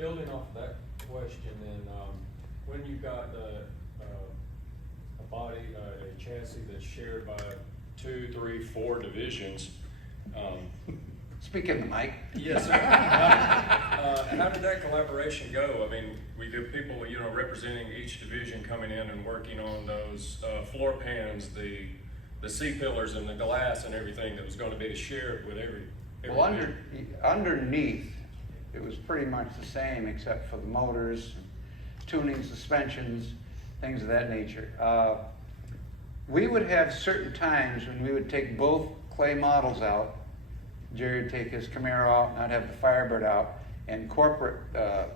building off of that question, then, when you've got a body, a chassis that's shared by 2, 3, 4 divisions, Speak in the mic. yes, sir. How did that collaboration go? I mean, we do people, representing each division coming in and working on those floor pans, the C-pillars and the glass and everything that was going to be shared with every Well, underneath, it was pretty much the same except for the motors, tuning, suspensions, things of that nature. We would have certain times when we would take both clay models out. Jerry would take his Camaro out, and I'd have the Firebird out, and corporate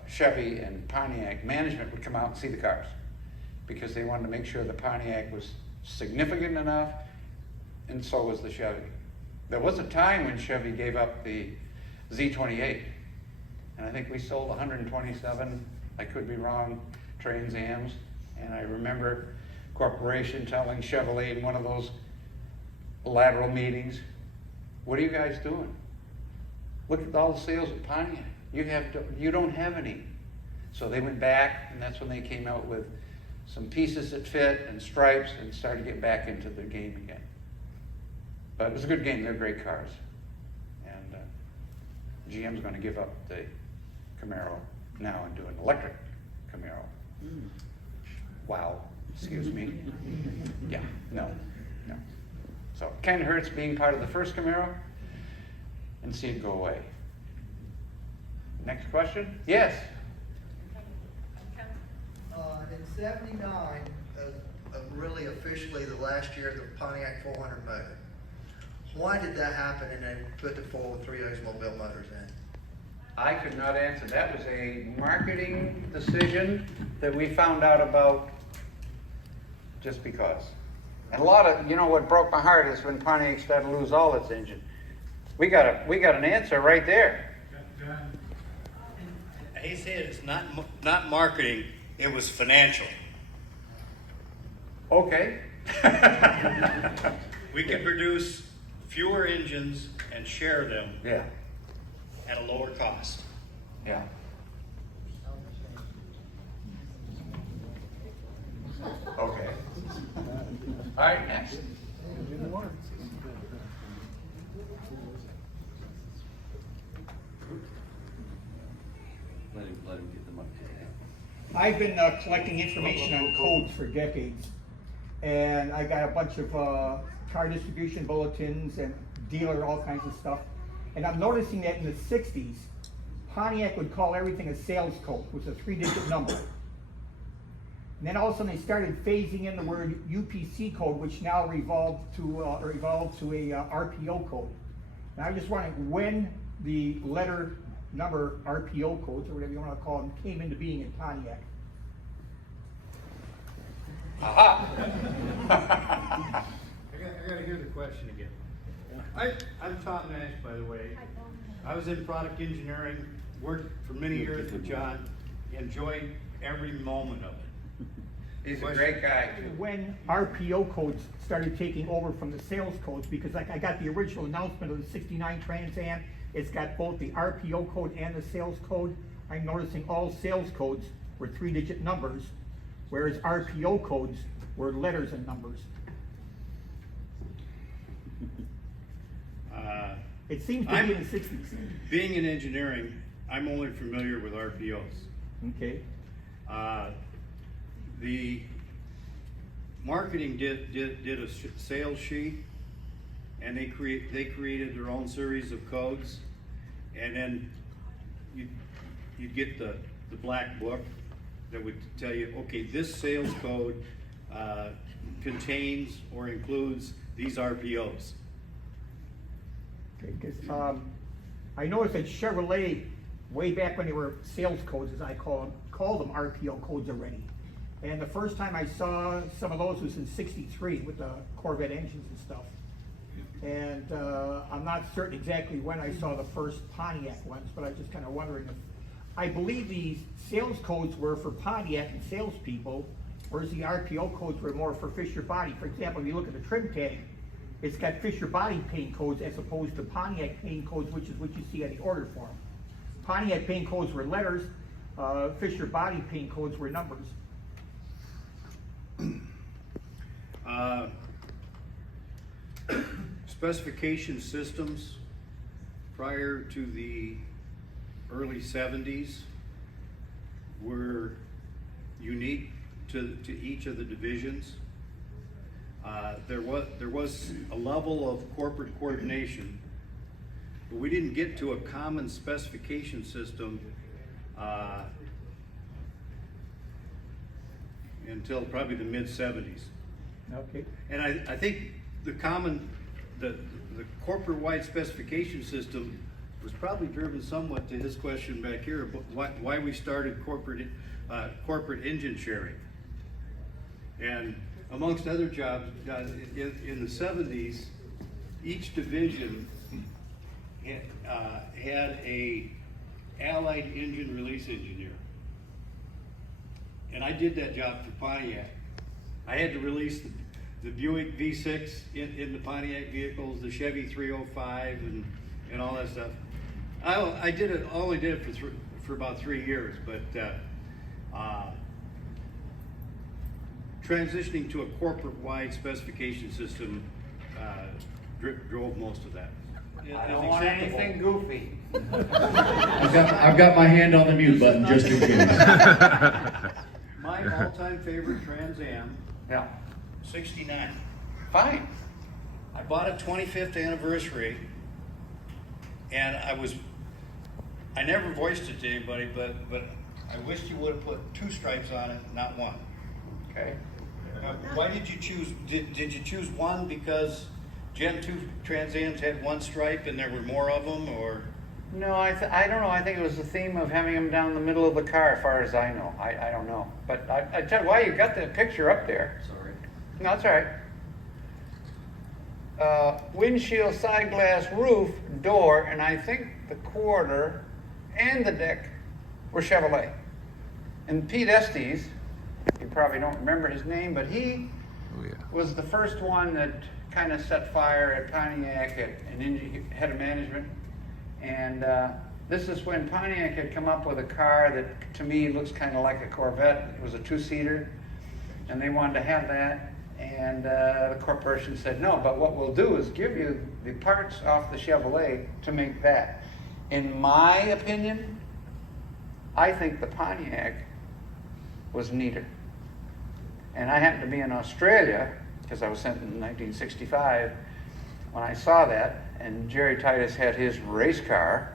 Chevy and Pontiac management would come out and see the cars because they wanted to make sure the Pontiac was significant enough, and so was the Chevy. There was a time when Chevy gave up the Z28, and I think we sold 127, I could be wrong, Trans Ams, and I remember Corporation telling Chevrolet in one of those lateral meetings, "What are you guys doing? Look at all the sales at Pontiac. You don't have any." So they went back, and that's when they came out with some pieces that fit and stripes and started to get back into the game again. But it was a good game. They're great cars. And GM's going to give up the Camaro now and do an electric Camaro. Wow. Excuse me. Yeah, no. So it kind of hurts being part of the first Camaro and see it go away. Next question? Yes? In '79, really officially the last year of the Pontiac 400 motor. Why did that happen and they put the 403 Oldsmobile motors in? I could not answer. That was a marketing decision that we found out about just because. And a lot of, what broke my heart is when Pontiac started to lose all its engine. We got an answer right there. He said it's not marketing, it was financial. Okay. We could produce fewer engines and share them Yeah. at a lower cost. Yeah. Okay. All right, next. Let him get the mic. I've been collecting information on codes for decades, and I got a bunch of car distribution bulletins and dealer, all kinds of stuff. And I'm noticing that in the 60s, Pontiac would call everything a sales code, which was a 3-digit number. And then all of a sudden they started phasing in the word UPC code, which now evolved to a RPO code. And I was just wondering when the letter number RPO codes, or whatever you want to call them, came into being in Pontiac. Aha. I gotta hear the question again. I'm Tom Nash, by the way. I was in product engineering, worked for many years with John, enjoyed every moment of it. He's a great guy. When RPO codes started taking over from the sales codes, because like I got the original announcement of the '69 Trans Am, it's got both the RPO code and the sales code. I'm noticing all sales codes were 3-digit numbers, whereas RPO codes were letters and numbers. It seems to be in the 60s. Being in engineering, I'm only familiar with RPOs. Okay. The marketing did a sales sheet, and they created their own series of codes, and then you get the black book that would tell you, okay, this sales code contains or includes these RPOs. Okay, because I noticed that Chevrolet, way back when they were sales codes, as I called them RPO codes already. And the first time I saw some of those was in '63 with the Corvette engines and stuff. And I'm not certain exactly when I saw the first Pontiac ones, but I was just kind of wondering if, I believe these sales codes were for Pontiac and salespeople, whereas the RPO codes were more for Fisher Body. For example, if you look at the trim tag, it's got Fisher Body paint codes as opposed to Pontiac paint codes, which is what you see on the order form. Pontiac paint codes were letters, Fisher body paint codes were numbers. Specification systems prior to the early 70s were unique to each of the divisions. There was a level of corporate coordination, but we didn't get to a common specification system until probably the mid-70s. Okay. And I think the corporate-wide specification system was probably driven somewhat to his question back here, about why we started corporate engine sharing. And amongst other jobs, in the 70s, each division had a allied engine release engineer. And I did that job for Pontiac. I had to release the Buick V6 in the Pontiac vehicles, the Chevy 305 and all that stuff. I only did it for about 3 years, but transitioning to a corporate-wide specification system drove most of that. I don't want anything goofy. I've got my hand on the mute button just in case. My all-time favorite Trans Am, Yeah, 69. fine. I bought it 25th anniversary, and I never voiced it to anybody, but I wished you would have put 2 stripes on it, not 1. Okay. Why did you choose, did you choose 1 because Gen 2 Trans Ams had 1 stripe and there were more of them, or? No, I don't know. I think it was the theme of having them down the middle of the car, as far as I know. I don't know. But I tell you why, you got the picture up there. Sorry. No, that's all right. Windshield, side glass, roof, door, and I think the quarter and the deck were Chevrolet. And Pete Estes, you probably don't remember his name, but he was the first one that kind of set fire at Pontiac and head of management. And this is when Pontiac had come up with a car that to me looks kind of like a Corvette. It was a 2-seater, and they wanted to have that. And the corporation said, no, but what we'll do is give you the parts off the Chevrolet to make that. In my opinion, I think the Pontiac was neater. And I happened to be in Australia, because I was sent in 1965, when I saw that, and Jerry Titus had his race car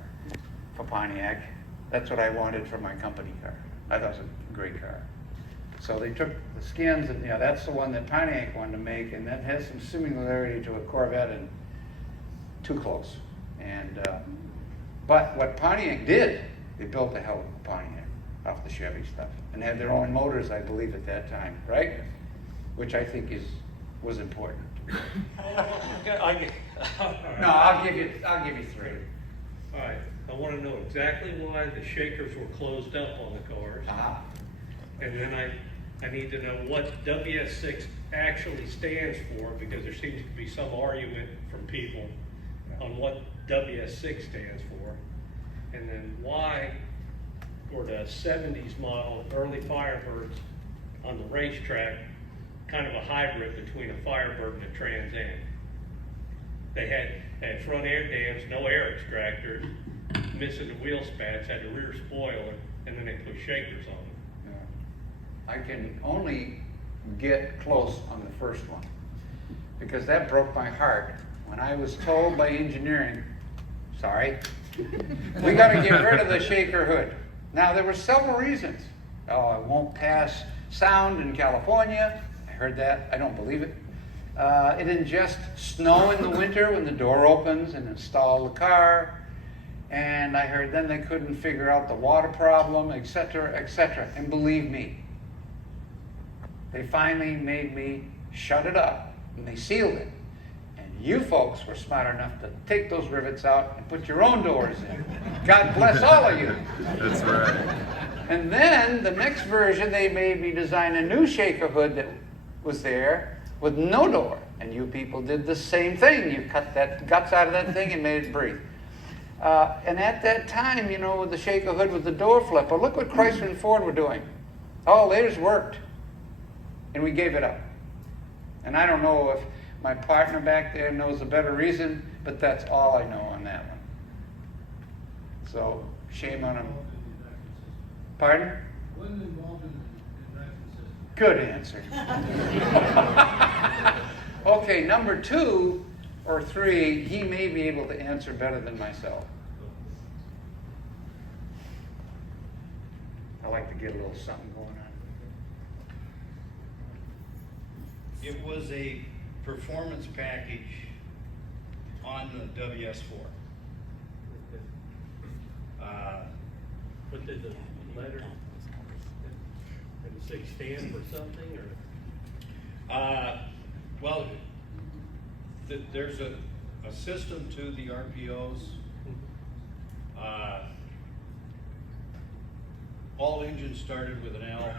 for Pontiac. That's what I wanted for my company car. I thought it was a great car. So they took the skins, and that's the one that Pontiac wanted to make, and that has some similarity to a Corvette, and too close. And but what Pontiac did, they built a hell of a Pontiac off the Chevy stuff, and had their own motors, I believe, at that time, right? Which I think was important. No, I'll give you 3. All right, I want to know exactly why the shakers were closed up on the cars. Ah, And then I need to know what WS6 actually stands for, because there seems to be some argument from people on what WS6 stands for. And then why were the 70s model early Firebirds on the racetrack kind of a hybrid between a Firebird and a Trans Am? They had front air dams, no air extractors, missing the wheel spats, had a rear spoiler, and then they put shakers on them. I can only get close on the first one, because that broke my heart when I was told by engineering, sorry, we got to get rid of the shaker hood. Now, there were several reasons. Oh, it won't pass sound in California. I heard that. I don't believe it. It ingests snow in the winter when the door opens and install the car. And I heard then they couldn't figure out the water problem, etc., etc. And believe me, they finally made me shut it up, and they sealed it. And you folks were smart enough to take those rivets out and put your own doors in. God bless all of you. That's right. And then the next version, they made me design a new shaker hood that was there with no door. And you people did the same thing. You cut that guts out of that thing and made it breathe. And at that time, you know, with the shaker hood with the door flipper, look what Chrysler and Ford were doing. Oh, theirs worked. And we gave it up. And I don't know if my partner back there knows a better reason, but that's all I know on that one. So, shame on him. Pardon? Wasn't involved in the Good answer. Okay, number 2 or 3, he may be able to answer better than myself. I like to get a little something going on. It was a performance package on the WS4. What did the letter, did it say stand for something, or? Well, there's a system to the RPOs. All engines started with an L,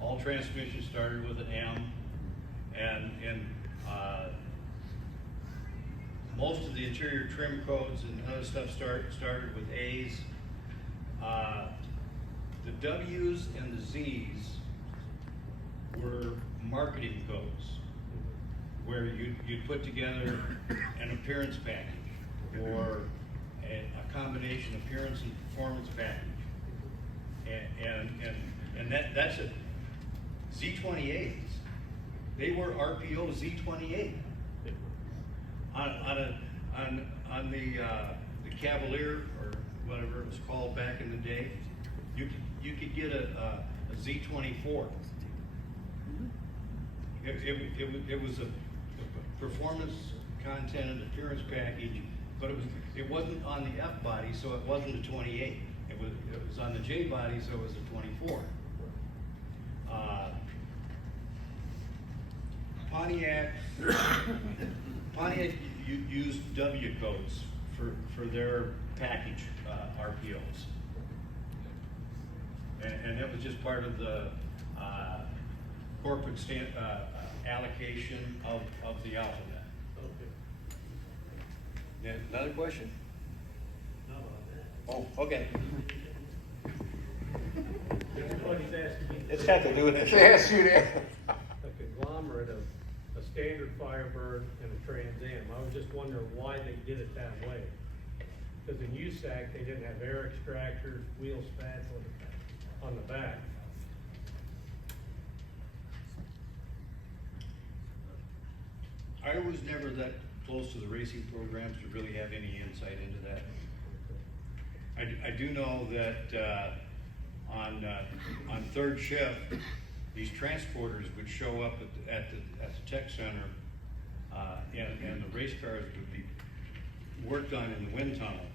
all transmissions started with an M, and most of the interior trim codes and other stuff started with A's. The W's and the Z's were marketing codes, where you'd put together an appearance package or a combination appearance and performance package, and that's it. Z28s, they were RPO Z28 on the Cavalier or whatever it was called back in the day. You could get a Z24. It was a performance content and appearance package, but it wasn't on the F body, so it wasn't a 28. It was on the J body, so it was a 24. Pontiac used W codes for their package RPOs, and that was just part of the corporate allocation of the alphabet. Okay. Yeah, another question? Not on that. Oh, okay. Everybody's asking me. It's got to do with it. Yes, you did. A conglomerate of a standard Firebird and a Trans Am. I was just wondering why they did it that way. Because in USAC, they didn't have air extractors, wheel spats on the back. I was never that close to the racing programs to really have any insight into that. I do know that on third shift, these transporters would show up at the tech center, and the race cars would be worked on in the wind tunnel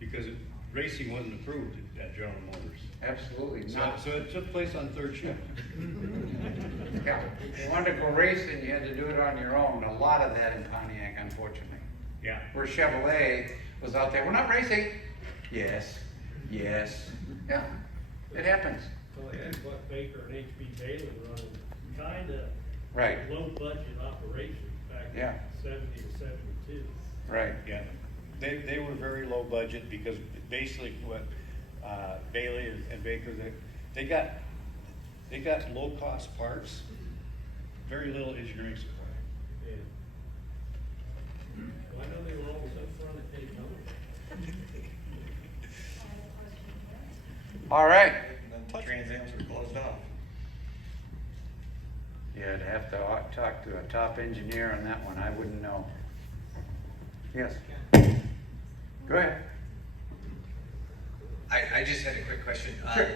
because racing wasn't approved at General Motors. Absolutely not. So it took place on third shift. Yeah. If you wanted to go racing, you had to do it on your own. A lot of that in Pontiac, unfortunately. Yeah. Where Chevrolet was out there, we're not racing. Yes, yes. Yeah, it happens. So that's what Baker and H.B. Bailey were running, kinda Right, low budget operations back Yeah. in 70 to 72. right. Yeah, they were very low budget because basically what Bailey and Baker, they got low cost parts, very little engineering support. Yeah. Well, I know they were always up front at Daytona. All right. Trans Ams were closed off. Yeah, I'd have to talk to a top engineer on that one. I wouldn't know. Yes. Go ahead. I just had a quick question Sure. on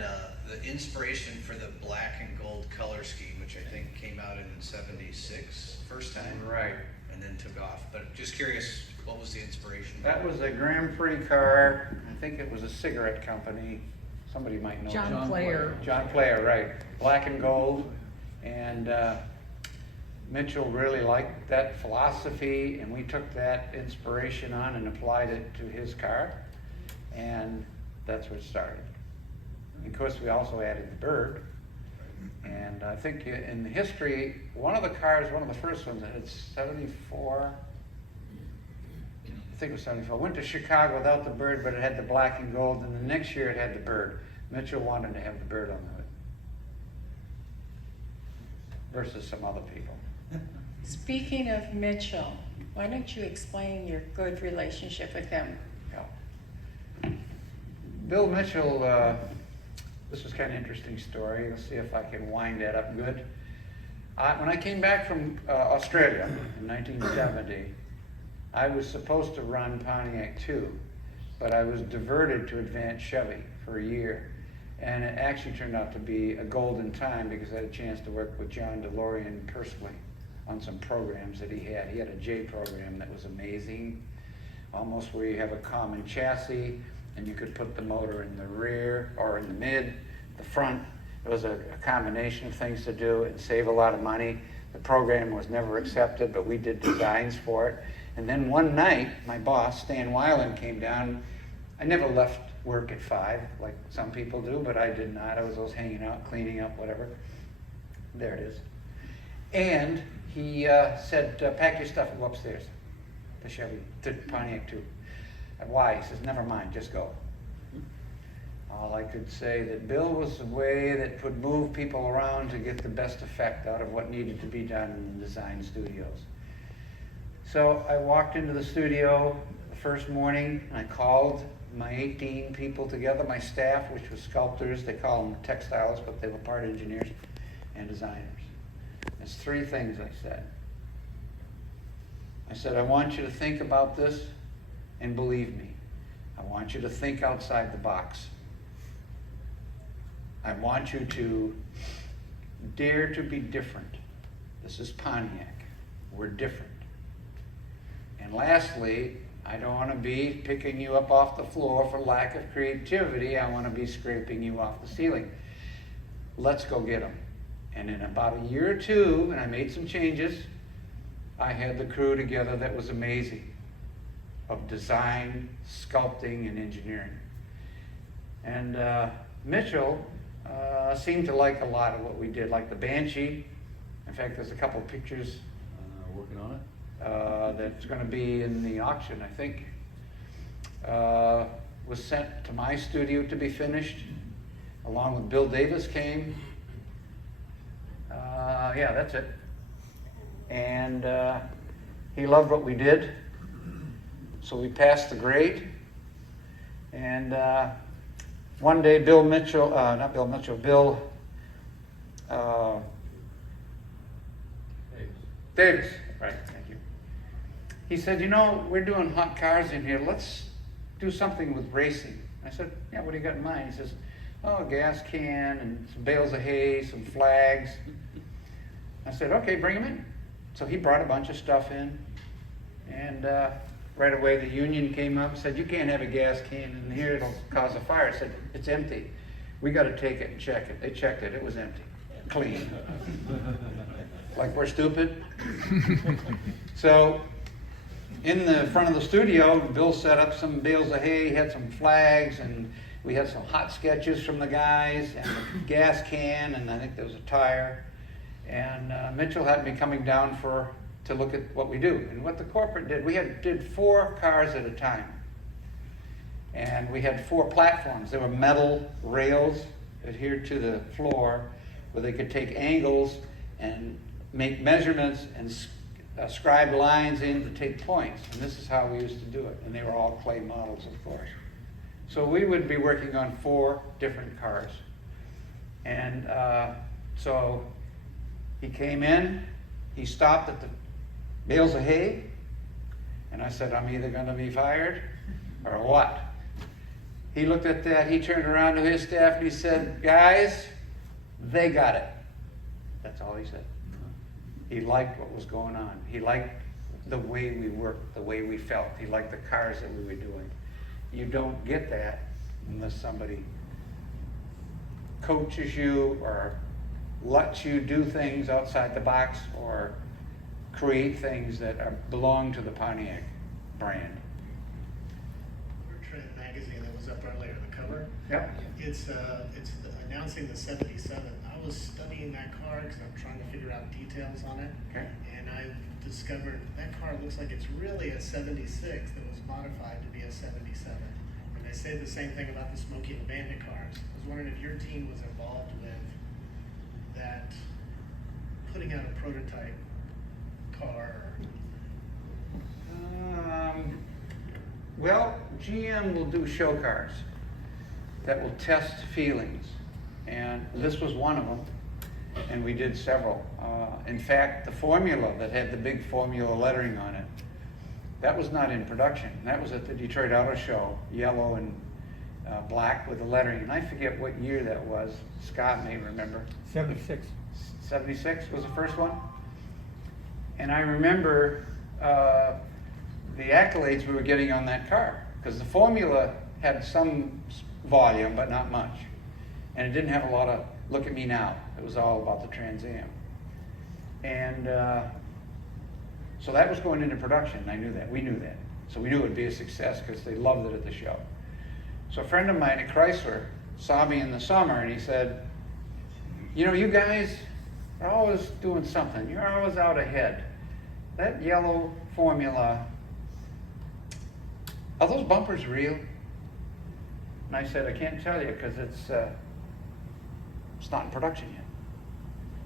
the inspiration for the black and gold color scheme, which I think came out in '76 first time. Right. And then took off. But just curious, what was the inspiration? That was a Grand Prix car. I think it was a cigarette company. Somebody might know. John Player. John Player, right. Black and gold. And Mitchell really liked that philosophy, and we took that inspiration on and applied it to his car. And that's where it started. And of course, we also added the bird. And I think in one of the cars, one of the first ones, it had 74 think it was 74. Went to Chicago without the bird, but it had the black and gold, and the next year it had the bird. Mitchell wanted to have the bird on the hood versus some other people. Speaking of Mitchell, why don't you explain your good relationship with him? Yeah. Bill Mitchell, this was kind of an interesting story. Let's see if I can wind that up good. When I came back from Australia in 1970, I was supposed to run Pontiac 2, but I was diverted to Advanced Chevy for a year. And it actually turned out to be a golden time because I had a chance to work with John DeLorean personally on some programs that he had. He had a J program that was amazing, almost where you have a common chassis and you could put the motor in the rear or in the mid, the front. It was a combination of things to do and save a lot of money. The program was never accepted, but we did designs for it. And then one night, my boss, Stan Weiland, came down. I never left work at 5 like some people do, but I did not. I was always hanging out, cleaning up, whatever. There it is. And he said, pack your stuff and go upstairs to Chevy, to Pontiac 2. Why? He says, never mind, just go. All I could say that Bill was the way that would move people around to get the best effect out of what needed to be done in the design studios. So I walked into the studio the first morning and I called my 18 people together, my staff, which was sculptors. They call them textiles, but they were part engineers and designers. There's 3 things I said. I said, I want you to think about this and believe me. I want you to think outside the box. I want you to dare to be different. This is Pontiac. We're different. And lastly, I don't want to be picking you up off the floor for lack of creativity. I want to be scraping you off the ceiling. Let's go get them. And in about a year or 2, and I made some changes, I had the crew together that was amazing of design, sculpting, and engineering. And Mitchell seemed to like a lot of what we did, like the Banshee. In fact, there's a couple pictures Working on it. that's going to be in the auction, I think. Was sent to my studio to be finished, along with Bill Davis came. Yeah, that's it. And he loved what we did, so we passed the grade. And one day, Bill Mitchell, not Bill Mitchell, Bill Davis, right, thank you. He said, you know, we're doing hot cars in here. Let's do something with racing. I said, yeah, what do you got in mind? He says, oh, a gas can and some bales of hay, some flags. I said, okay, bring them in. So he brought a bunch of stuff in. And right away the union came up and said, you can't have a gas can in here, it'll cause a fire. I said, it's empty. We got to take it and check it. They checked it, it was empty, clean. Like we're stupid. So in the front of the studio, Bill set up some bales of hay, had some flags, and we had some hot sketches from the guys, and a gas can, and I think there was a tire. And Mitchell had me coming down to look at what we do. And what the corporate did, we did 4 cars at a time. And we had 4 platforms. They were metal rails adhered to the floor where they could take angles and make measurements and scribe lines in to take points. And this is how we used to do it. And they were all clay models, of course. So we would be working on 4 different cars. And so he came in, he stopped at the bales of hay, and I said, I'm either going to be fired or what? He looked at that, he turned around to his staff and he said, guys, they got it. That's all he said. He liked what was going on. He liked the way we worked, the way we felt. He liked the cars that we were doing. You don't get that unless somebody coaches you or lets you do things outside the box or create things that belong to the Pontiac brand. Trend magazine that was up earlier, the cover. Yep. It's announcing the 77. I I was studying that car because I'm trying to figure out details on it. Okay. And I discovered that car looks like it's really a 76 that was modified to be a 77. And they say the same thing about the Smokey and the Bandit cars. I was wondering if your team was involved with that, putting out a prototype car. Well, GM will do show cars that will test feelings, and this was one of them, and we did several. In fact, the Formula that had the big Formula lettering on it, that was not in production. That was at the Detroit Auto Show, yellow and black with the lettering, and I forget what year that was. Scott may remember. 76. 76 was the first one? And I remember the accolades we were getting on that car, because the Formula had some volume, but not much. And it didn't have a lot of look at me now. It was all about the Trans Am. And so that was going into production. I knew that. We knew that. So we knew it would be a success because they loved it at the show. So a friend of mine at Chrysler saw me in the summer and he said, you know, you guys are always doing something. You're always out ahead. That yellow Formula, are those bumpers real? And I said, I can't tell you because it's not in production yet.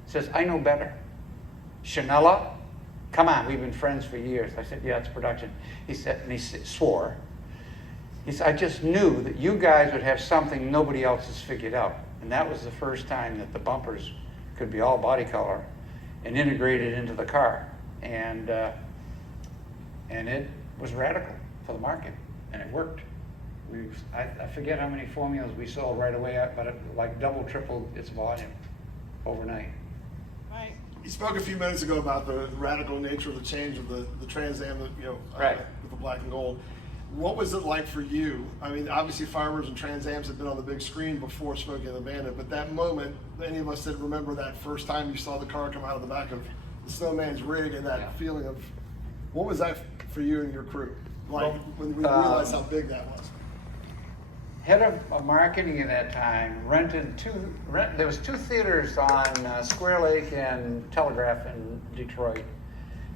He says, I know better. Schinella, come on, we've been friends for years. I said, yeah, it's production. He said, and he swore. He said, I just knew that you guys would have something nobody else has figured out. And that was the first time that the bumpers could be all body color and integrated into the car. And it was radical for the market, and it worked. I forget how many Formulas we sold right away, but it like double, tripled its volume overnight. Right. You spoke a few minutes ago about the radical nature of the change of the Trans Am, Right. With the black and gold. What was it like for you? I mean, obviously Firebirds and Trans Ams had been on the big screen before Smokey and the Bandit, but that moment, any of us that remember that first time you saw the car come out of the back of the Snowman's rig and that feeling of, what was that for you and your crew? Like when we realized how big that was? Head of marketing at that time there was two theaters on Square Lake and Telegraph in Detroit.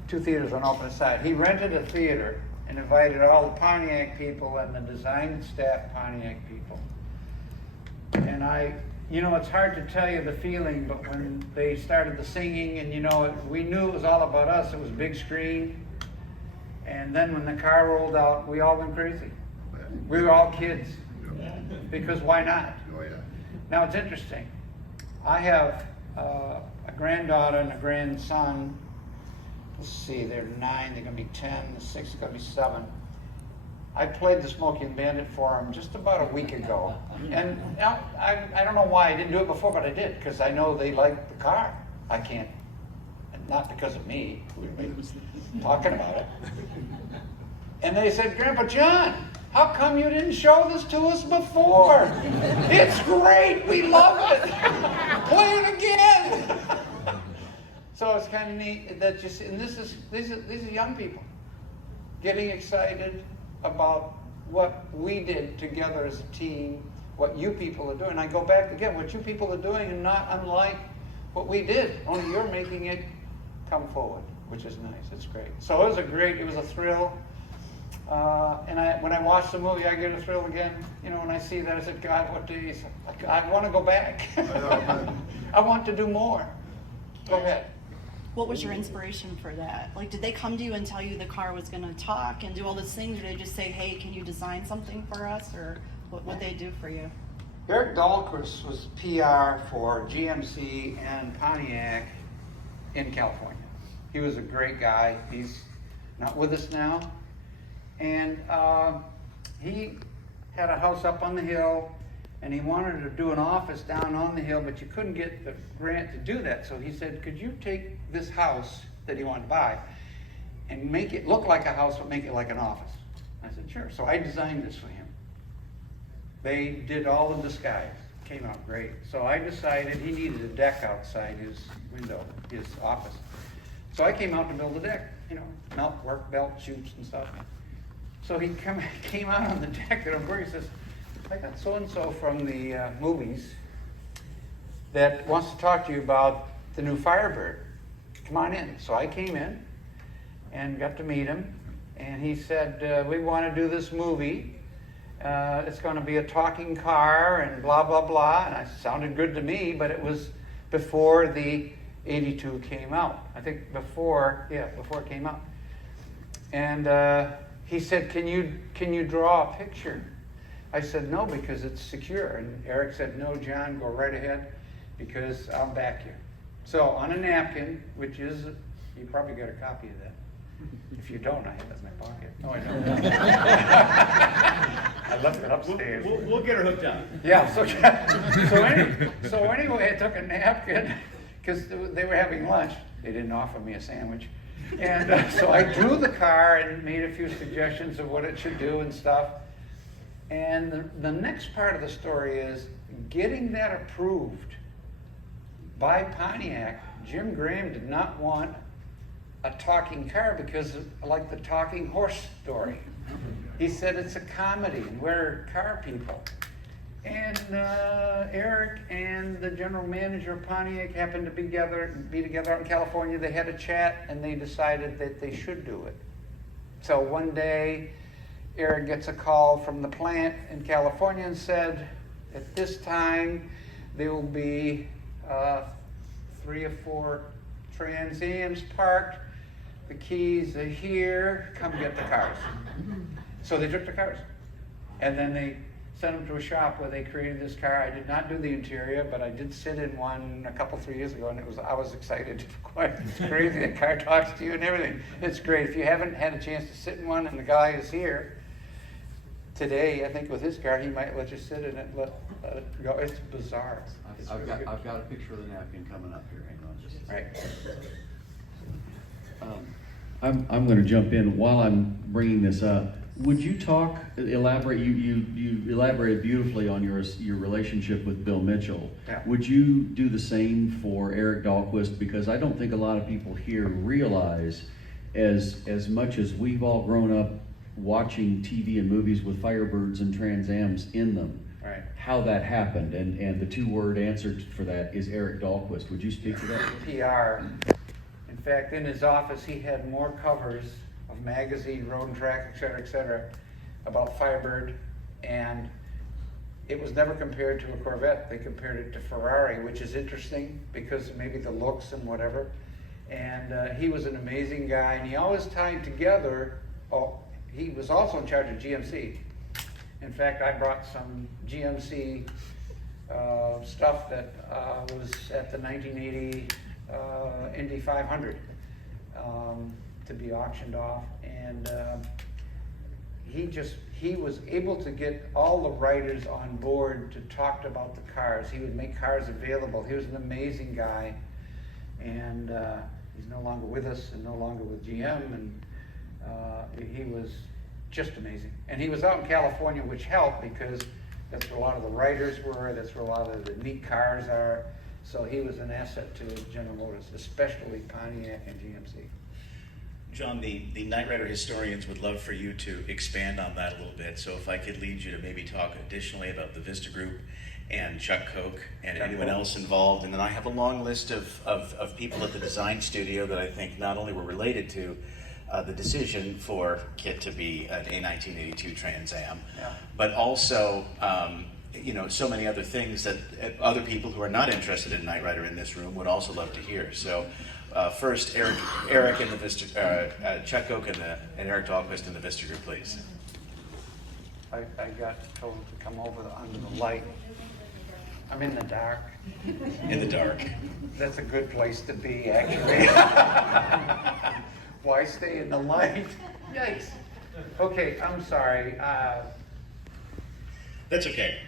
Two theaters on opposite side. He rented a theater and invited all the Pontiac people and the design staff Pontiac people. And it's hard to tell you the feeling, but when they started the singing and we knew it was all about us, it was big screen. And then when the car rolled out, we all went crazy. We were all kids. Because why not? Oh, yeah. Now it's interesting. I have a granddaughter and a grandson. Let's see, they're 9, they're gonna be 10, the 6 is gonna be 7. I played the Smokey and Bandit for them just about a week ago. And I don't know why I didn't do it before, but I did, because I know they like the car. I can't, not because of me, talking about it. And they said, Grandpa John, how come you didn't show this to us before? It's great, we love it. Play it again. So it's kind of neat that these are young people getting excited about what we did together as a team, what you people are doing. I go back again, what you people are doing is not unlike what we did, only you're making it come forward, which is nice, it's great. So it was a thrill. And when I watch the movie, I get a thrill again. When I see that, I said, God, what days? I want to go back. I want to do more. Go ahead. What was your inspiration for that? Like, did they come to you and tell you the car was going to talk and do all these things, or did they just say, hey, can you design something for us, or what would they do for you? Eric Dahlquist was PR for GMC and Pontiac in California. He was a great guy. He's not with us now. And he had a house up on the hill, and he wanted to do an office down on the hill, but you couldn't get the grant to do that. So he said, could you take this house that he wanted to buy and make it look like a house, but make it like an office? I said, sure. So I designed this for him. They did all the disguise. Came out great. So I decided he needed a deck outside his window, his office. So I came out to build a deck, melt, work, belt, chutes and stuff. So he came out on the deck and he says, I got so-and-so from the movies. that wants to talk to you about the new Firebird. Come on in. So I came in and got to meet him, and he said, we want to do this movie. It's going to be a talking car and blah, blah, blah. And it sounded good to me, but it was before the 82 came out. I think before it came out. And he said, can you draw a picture? I said, no, because it's secure. And Eric said, no, John, go right ahead, because I'll back you. So on a napkin, which is, you probably got a copy of that. If you don't, I have it in my pocket. No, I don't. I left it upstairs. We'll get her hooked up. Yeah, so anyway, I took a napkin, because they were having lunch. They didn't offer me a sandwich. And so I drew the car and made a few suggestions of what it should do and stuff. And the next part of the story is getting that approved by Pontiac. Jim Graham did not want a talking car because of, like, the talking horse story. He said it's a comedy and we're car people. And Eric and the general manager of Pontiac happened to be together out in California. They had a chat and they decided that they should do it. So one day, Eric gets a call from the plant in California and said, at this time, there will be 3 or 4 Trans Ams parked. The keys are here. Come get the cars. So they took the cars. And then they sent them to a shop where they created this car. I did not do the interior, but I did sit in one a couple, 3 years ago, and I was excited. It's crazy. The car talks to you and everything. It's great. If you haven't had a chance to sit in one, and the guy is here today, I think with his car, he might let you sit in it, let it go. It's bizarre. I've got a picture of the napkin coming up here. Hang on just a second. Right. I'm going to jump in while I'm bringing this up. Would you elaborate? You elaborated beautifully on your relationship with Bill Mitchell. Yeah. Would you do the same for Eric Dahlquist? Because I don't think a lot of people here realize, as much as we've all grown up watching TV and movies with Firebirds and Trans Ams in them, Right. how that happened, and the 2-word answer for that is Eric Dahlquist. Would you speak to that? PR. In fact, in his office, he had more covers of magazine, Road and Track, et cetera, about Firebird, and it was never compared to a Corvette. They compared it to Ferrari, which is interesting because maybe the looks and whatever. And he was an amazing guy, and he always tied together. Oh, he was also in charge of GMC. In fact, I brought some GMC stuff that was at the 1980 Indy 500 to be auctioned off, and he was able to get all the writers on board to talk about the cars. He would make cars available. He was an amazing guy, and he's no longer with us and no longer with GM, and he was just amazing. And he was out in California, which helped because that's where a lot of the writers were, that's where a lot of the neat cars are. So he was an asset to General Motors, especially Pontiac and GMC. John, the Knight Rider historians would love for you to expand on that a little bit. So if I could lead you to maybe talk additionally about the Vista Group and Chuck Koch and anyone else involved. And then I have a long list of people at the design studio that I think not only were related to the decision for Kit to be an A1982 Trans Am, but also so many other things that other people who are not interested in Knight Rider in this room would also love to hear. So first, Eric and the Vista, Chuck Koch and Eric Dahlquist and the Vista Group, please. I got told to come over under the light. I'm in the dark. In the dark. That's a good place to be, actually. Why stay in the light? Yikes. Okay, I'm sorry. That's okay.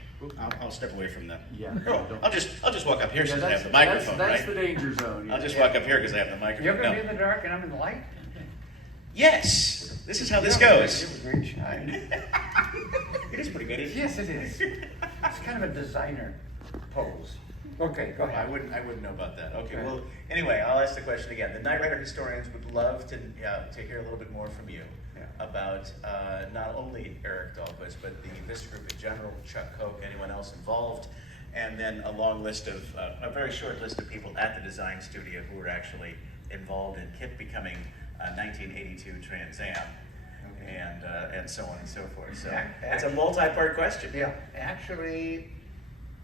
I'll step away from that. Yeah. Oh, I'll just walk up here since I have the that's microphone, right? That's the danger zone. Yeah. I'll just walk up here because I have the microphone. You're going to No. be in the dark and I'm in the light? Yes. This is how this You have goes. a great shine. It is pretty good, isn't it? Yes, it is. It's kind of a designer pose. Okay, go I ahead. wouldn't know about that. Okay, Okay. well, anyway, I'll ask the question again. The Knight Rider historians would love to hear a little bit more from you about not only Eric Dahlquist, but the Vista Group in general, Chuck Koch, anyone else involved, and then a long list of, a very short list of people at the design studio who were actually involved in KIT becoming a 1982 Trans Am, and so on and so forth. So it's a multi-part question. Yeah, actually,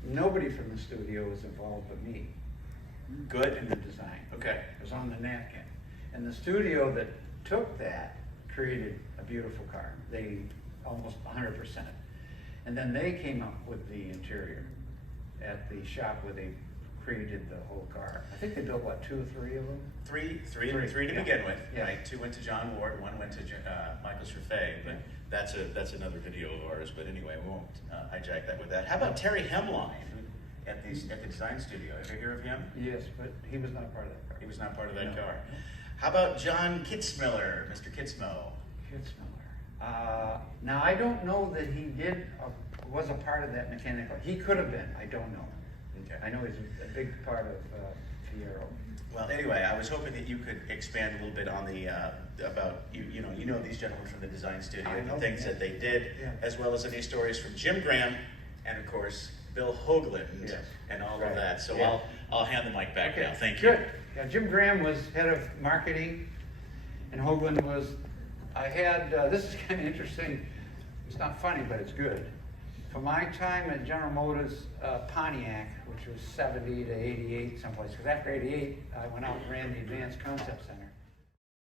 nobody from the studio was involved but me. Good. In the design. Okay. It was on the napkin. And the studio that took that created a beautiful car. They almost 100%. And then they came up with the interior at the shop where they created the whole car. I think they built, what, 2 or 3 of them? Three to yeah. begin with, Yeah. right? 2 went to John Ward, 1 went to Michael Schraffé, but that's another video of ours. But anyway, we won't hijack that with that. How about Terry Hemline at the design studio? Ever hear of him? Yes, but he was not part of that car. He was not part of that car. How about John Kitzmiller, Mr. Kitzmo? Kitzmiller. Now, I don't know that he was a part of that mechanical. He could have been, I don't know. Okay. I know he's a big part of Fiero. Well, anyway, I was hoping that you could expand a little bit on the about you know these gentlemen from the design studio and the things that they did, as well as any stories from Jim Graham and of course Bill Hoagland and all of that. So I'll hand the mic back now. Thank you. Good. Yeah, Jim Graham was head of marketing, and Hoagland was. I had this is kind of interesting. It's not funny, but it's good. For my time at General Motors Pontiac, which was 70 to 88 someplace, because after 88, I went out and ran the Advanced Concept Center.